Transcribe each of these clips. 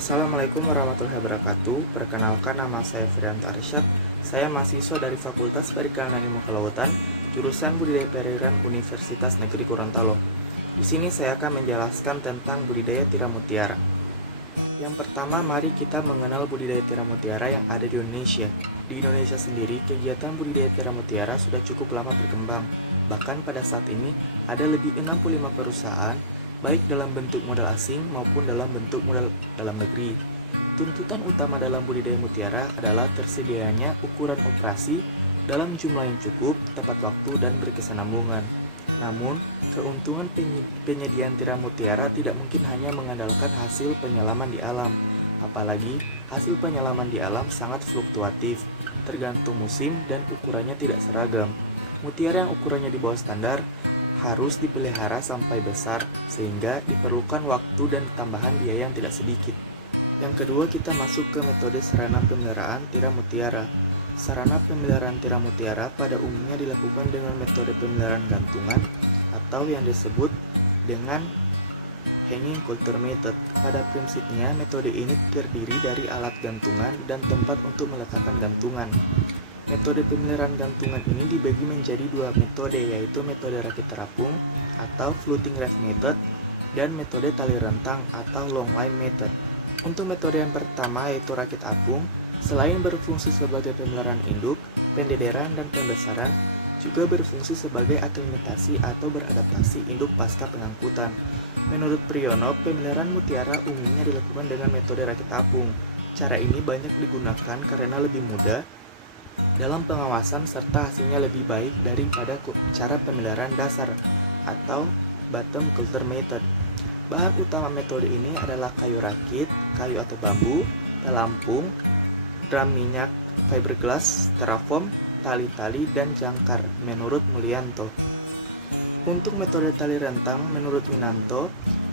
Assalamualaikum warahmatullahi wabarakatuh. Perkenalkan, nama saya Frianto Arsyad. Saya mahasiswa dari Fakultas Perikanan dan Ilmu Kelautan, jurusan Budidaya Perairan Universitas Negeri Gorontalo. Di sini saya akan menjelaskan tentang budidaya tiram mutiara. Yang pertama, mari kita mengenal budidaya tiram mutiara yang ada di Indonesia. Di Indonesia sendiri, kegiatan budidaya tiram mutiara sudah cukup lama berkembang. Bahkan pada saat ini, ada lebih 65 perusahaan baik dalam bentuk modal asing maupun dalam bentuk modal dalam negeri. Tuntutan utama dalam budidaya mutiara adalah tersedianya ukuran operasi dalam jumlah yang cukup, tepat waktu, dan berkesinambungan. Namun, keuntungan penyediaan tiram mutiara tidak mungkin hanya mengandalkan hasil penyelaman di alam. Apalagi, hasil penyelaman di alam sangat fluktuatif, tergantung musim dan ukurannya tidak seragam. Mutiara yang ukurannya di bawah standar harus dipelihara sampai besar, sehingga diperlukan waktu dan tambahan biaya yang tidak sedikit. Yang kedua, kita masuk ke metode sarana pemeliharaan tiram mutiara. Sarana pemeliharaan tiram mutiara pada umumnya dilakukan dengan metode pemeliharaan gantungan atau yang disebut dengan hanging culture method. Pada prinsipnya, metode ini terdiri dari alat gantungan dan tempat untuk meletakkan gantungan. Metode pemeliharaan gantungan ini dibagi menjadi dua metode, yaitu metode rakit terapung atau floating raft method dan metode tali rentang atau long line method. Untuk metode yang pertama, yaitu rakit apung, selain berfungsi sebagai pemeliharaan induk, pendederan, dan pembesaran, juga berfungsi sebagai aklimatasi atau beradaptasi induk pasca pengangkutan. Menurut Priyono, pemeliharaan mutiara umumnya dilakukan dengan metode rakit apung. Cara ini banyak digunakan karena lebih mudah dalam pengawasan serta hasilnya lebih baik daripada cara pemeliharaan dasar atau bottom culture method. Bahan utama metode ini adalah kayu rakit, kayu atau bambu, pelampung, drum minyak, fiberglass, styrofoam, tali-tali, dan jangkar menurut Mulyanto. Untuk metode tali rentang menurut Winanto,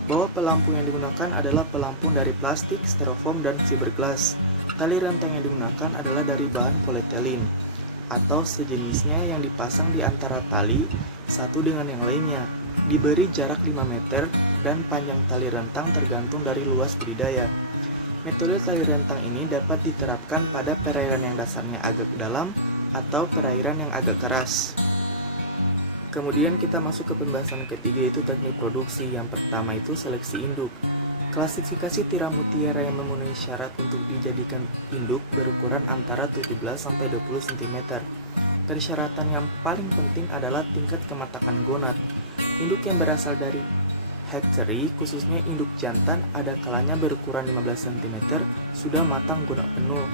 bahwa pelampung yang digunakan adalah pelampung dari plastik, styrofoam, dan fiberglass. Tali rentang yang digunakan adalah dari bahan polietilen atau sejenisnya yang dipasang di antara tali satu dengan yang lainnya. Diberi jarak 5 meter dan panjang tali rentang tergantung dari luas budidaya. Metode tali rentang ini dapat diterapkan pada perairan yang dasarnya agak dalam atau perairan yang agak keras. Kemudian kita masuk ke pembahasan ketiga, yaitu teknik produksi. Yang pertama itu seleksi induk. Klasifikasi tiram mutiara yang memenuhi syarat untuk dijadikan induk berukuran antara 17-20 cm. Persyaratan yang paling penting adalah tingkat kematangan gonad. Induk yang berasal dari hatchery, khususnya induk jantan, ada kalanya berukuran 15 cm, sudah matang gonad penuh.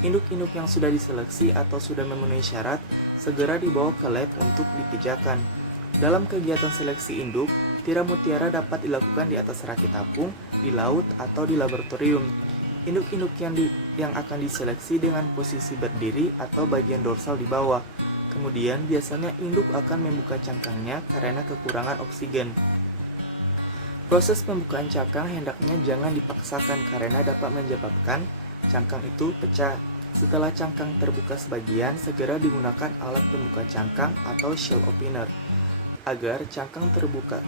Induk-induk yang sudah diseleksi atau sudah memenuhi syarat segera dibawa ke lab untuk dipijakan. Dalam kegiatan seleksi induk, tiram mutiara dapat dilakukan di atas rakit apung, di laut, atau di laboratorium. Induk-induk yang akan diseleksi dengan posisi berdiri atau bagian dorsal di bawah. Kemudian biasanya induk akan membuka cangkangnya karena kekurangan oksigen. Proses pembukaan cangkang hendaknya jangan dipaksakan karena dapat menyebabkan cangkang itu pecah. Setelah cangkang terbuka sebagian, segera digunakan alat pembuka cangkang atau shell opener agar cangkang terbuka.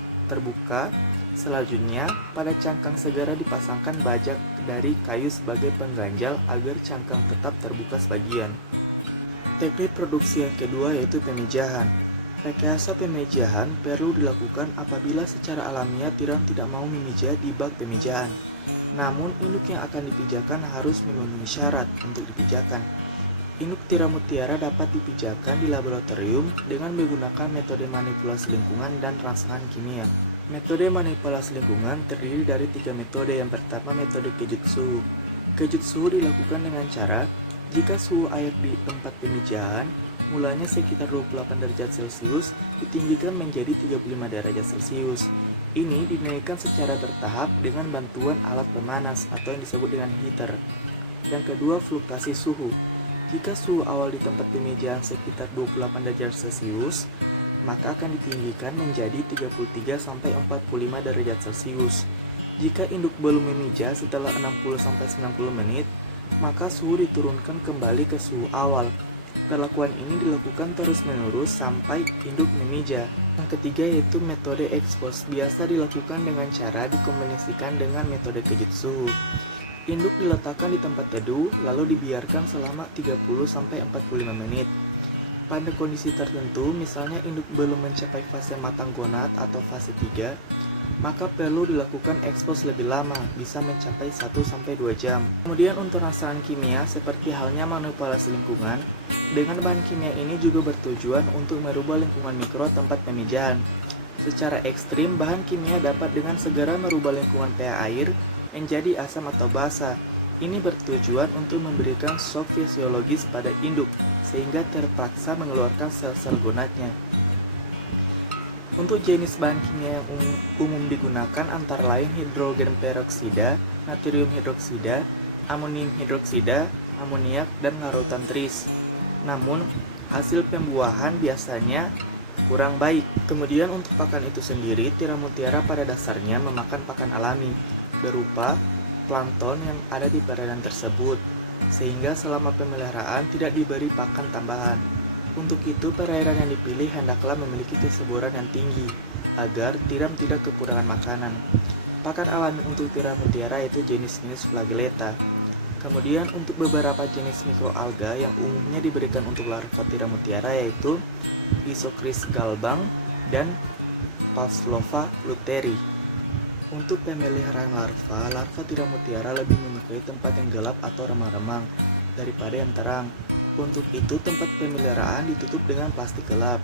Selanjutnya, pada cangkang segera dipasangkan bajak dari kayu sebagai pengganjal agar cangkang tetap terbuka sebagian. Teknik produksi yang kedua yaitu pemijahan. Rekayasa pemijahan perlu dilakukan apabila secara alamiah tiram tidak mau memijah di bak pemijahan. Namun, induk yang akan dipijakan harus memenuhi syarat untuk dipijakan. Induk tiram mutiara dapat dipijakan di laboratorium dengan menggunakan metode manipulasi lingkungan dan rangsangan kimia. Metode manipulasi lingkungan terdiri dari 3 metode. Yang pertama, metode kejut suhu. Kejut suhu dilakukan dengan cara, jika suhu air di tempat pemijahan mulanya sekitar 28 derajat Celcius, ditinggikan menjadi 35 derajat Celcius. Ini dinaikkan secara bertahap dengan bantuan alat pemanas atau yang disebut dengan heater. Yang kedua, fluktuasi suhu. Jika suhu awal di tempat pemijahan sekitar 28 derajat Celcius, maka akan ditinggikan menjadi 33-45 derajat Celcius. Jika induk belum memijah setelah 60-90 menit, maka suhu diturunkan kembali ke suhu awal. Perlakuan ini dilakukan terus-menerus sampai induk memijah. Yang ketiga yaitu metode expose. Biasa dilakukan dengan cara dikombinasikan dengan metode kejut suhu. Induk diletakkan di tempat teduh, lalu dibiarkan selama 30-45 menit. Pada kondisi tertentu, misalnya induk belum mencapai fase matang gonad atau fase 3, maka perlu dilakukan ekspos lebih lama, bisa mencapai 1-2 jam. Kemudian untuk rangsangan kimia, seperti halnya manipulasi lingkungan, dengan bahan kimia ini juga bertujuan untuk merubah lingkungan mikro tempat pemijahan. Secara ekstrim, bahan kimia dapat dengan segera merubah lingkungan pH air menjadi asam atau basa. Ini bertujuan untuk memberikan shock fisiologis pada induk, sehingga terpaksa mengeluarkan sel-sel gonadnya. Untuk jenis bahan kimia yang umum digunakan antara lain hidrogen peroksida, natrium hidroksida, amonium hidroksida, amoniak, dan larutan tris. Namun, hasil pembuahan biasanya kurang baik. Kemudian untuk pakan itu sendiri, tiram mutiara pada dasarnya memakan pakan alami, berupa plankton yang ada di perairan tersebut, sehingga selama pemeliharaan tidak diberi pakan tambahan. Untuk itu, perairan yang dipilih hendaklah memiliki kesuburan yang tinggi, agar tiram tidak kekurangan makanan. Pakan alami untuk tiram mutiara yaitu jenis-jenis flagellata. Kemudian untuk beberapa jenis mikroalga yang umumnya diberikan untuk larva tiram mutiara yaitu Isochris galbang dan Pavlova lutheri. Untuk pemeliharaan larva tiram mutiara lebih menyukai tempat yang gelap atau remang-remang daripada yang terang. Untuk itu, tempat pemeliharaan ditutup dengan plastik gelap.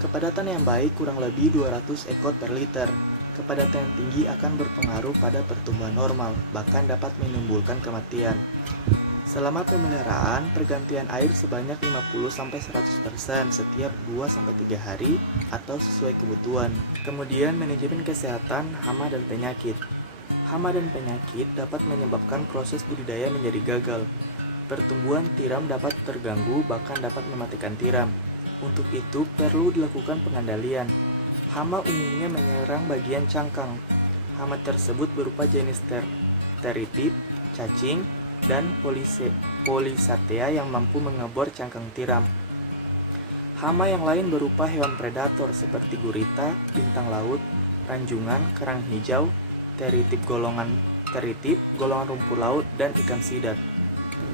Kepadatan yang baik kurang lebih 200 ekor per liter. Kepadatan yang tinggi akan berpengaruh pada pertumbuhan normal, bahkan dapat menimbulkan kematian. Selama pemeliharaan, pergantian air sebanyak 50-100% setiap 2-3 hari atau sesuai kebutuhan. Kemudian manajemen kesehatan hama dan penyakit. Hama dan penyakit dapat menyebabkan proses budidaya menjadi gagal. Pertumbuhan tiram dapat terganggu, bahkan dapat mematikan tiram. Untuk itu perlu dilakukan pengendalian. Hama umumnya menyerang bagian cangkang. Hama tersebut berupa jenis teritip, cacing, dan Polysatea yang mampu mengebor cangkang tiram. Hama yang lain berupa hewan predator seperti gurita, bintang laut, ranjungan, kerang hijau, teritip golongan rumput laut, dan ikan sidap.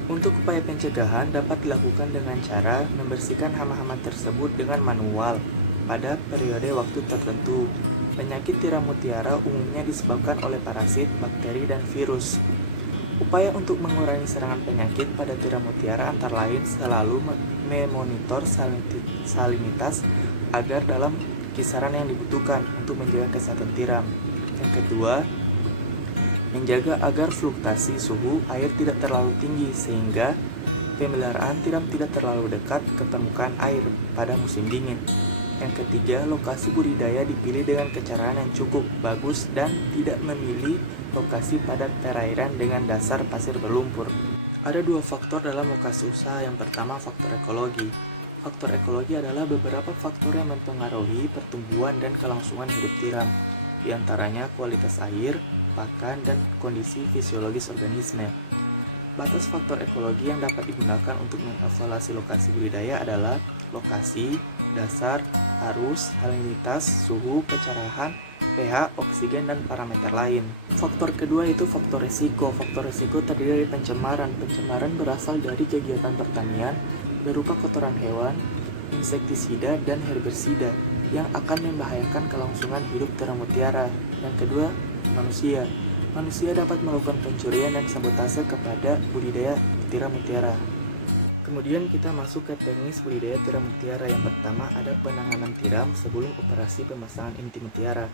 Untuk upaya pencegahan dapat dilakukan dengan cara membersihkan hama-hama tersebut dengan manual pada periode waktu tertentu. Penyakit tiram mutiara umumnya disebabkan oleh parasit, bakteri, dan virus. Upaya untuk mengurangi serangan penyakit pada tiram mutiara antara lain selalu memonitor salinitas agar dalam kisaran yang dibutuhkan untuk menjaga kesehatan tiram. Yang kedua, menjaga agar fluktuasi suhu air tidak terlalu tinggi sehingga pemeliharaan tiram tidak terlalu dekat ke permukaan air pada musim dingin. Yang ketiga, lokasi budidaya dipilih dengan kecerahan yang cukup bagus dan tidak memilih lokasi pada perairan dengan dasar pasir berlumpur. Ada dua faktor dalam lokasi usaha. Yang pertama, faktor ekologi. Faktor ekologi adalah beberapa faktor yang mempengaruhi pertumbuhan dan kelangsungan hidup tiram, di antaranya kualitas air, pakan, dan kondisi fisiologis organisme. Batas faktor ekologi yang dapat digunakan untuk mengevaluasi lokasi budidaya adalah lokasi, dasar, arus, salinitas, suhu, kecerahan, pH, oksigen, dan parameter lain. Faktor kedua yaitu faktor risiko. Faktor risiko terdiri dari pencemaran. Pencemaran berasal dari kegiatan pertanian berupa kotoran hewan, insektisida, dan herbisida yang akan membahayakan kelangsungan hidup tiram mutiara. Yang kedua, manusia. Manusia dapat melakukan pencurian dan sabotase kepada budidaya tiram mutiara. Kemudian kita masuk ke teknis budidaya tiram mutiara. Yang pertama ada penanganan tiram sebelum operasi pemasangan inti mutiara.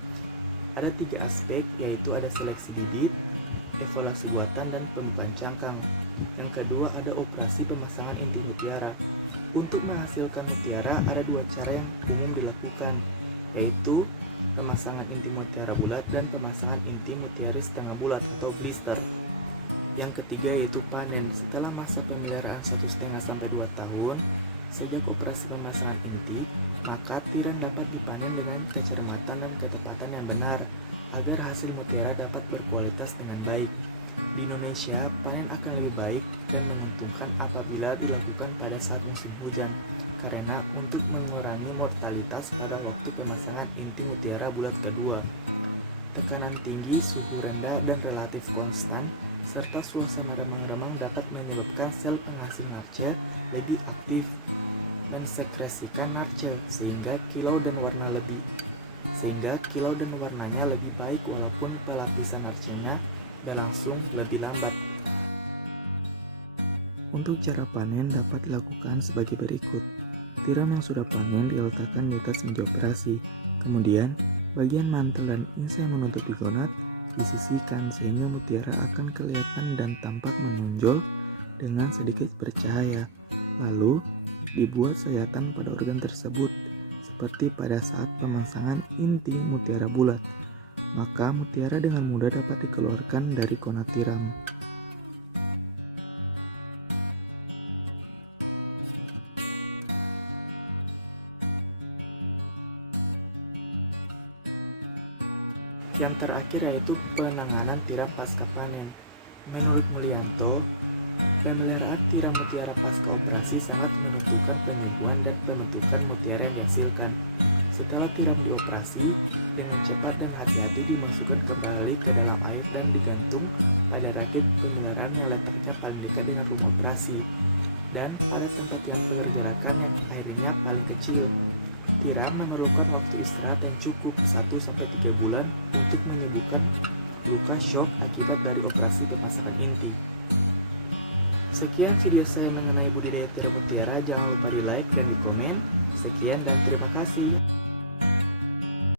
Ada 3 aspek, yaitu ada seleksi bibit, evaluasi buatan, dan pembukaan cangkang. Yang kedua ada operasi pemasangan inti mutiara. Untuk menghasilkan mutiara ada 2 cara yang umum dilakukan, yaitu pemasangan inti mutiara bulat dan pemasangan inti mutiara setengah bulat atau blister. Yang ketiga yaitu panen. Setelah masa pemeliharaan 1,5-2 tahun sejak operasi pemasangan inti, maka tiram dapat dipanen dengan kecermatan dan ketepatan yang benar agar hasil mutiara dapat berkualitas dengan baik. Di Indonesia, panen akan lebih baik dan menguntungkan apabila dilakukan pada saat musim hujan, karena untuk mengurangi mortalitas pada waktu pemasangan inti mutiara bulat kedua. Tekanan tinggi, suhu rendah, dan relatif konstan serta suasana remang-remang dapat menyebabkan sel penghasil narce lebih aktif mensekresikan narce sehingga kilau dan warnanya lebih baik walaupun pelapisan narcenya berlangsung lebih lambat. Untuk cara panen dapat dilakukan sebagai berikut. Tiram yang sudah panen diletakkan di atas meja operasi. Kemudian, bagian mantel dan ins yang menutupi gonat disisihkan sehingga mutiara akan kelihatan dan tampak menonjol dengan sedikit bercahaya. Lalu, dibuat sayatan pada organ tersebut, seperti pada saat pemasangan inti mutiara bulat. Maka mutiara dengan mudah dapat dikeluarkan dari gonat tiram. Yang terakhir yaitu penanganan tiram pasca panen. Menurut Mulyanto, pemeliharaan tiram mutiara pasca operasi sangat menentukan penyembuhan dan pembentukan mutiara yang dihasilkan. Setelah tiram dioperasi, dengan cepat dan hati-hati dimasukkan kembali ke dalam air dan digantung pada rakit pemeliharaan yang letaknya paling dekat dengan rumah operasi dan pada tempat yang pergerakan yang airnya paling kecil. Tiram memerlukan waktu istirahat yang cukup 1-3 bulan untuk menyembuhkan luka shock akibat dari operasi pemasangan inti. Sekian video saya mengenai budidaya tiram mutiara. Jangan lupa di like dan di komen. Sekian dan terima kasih.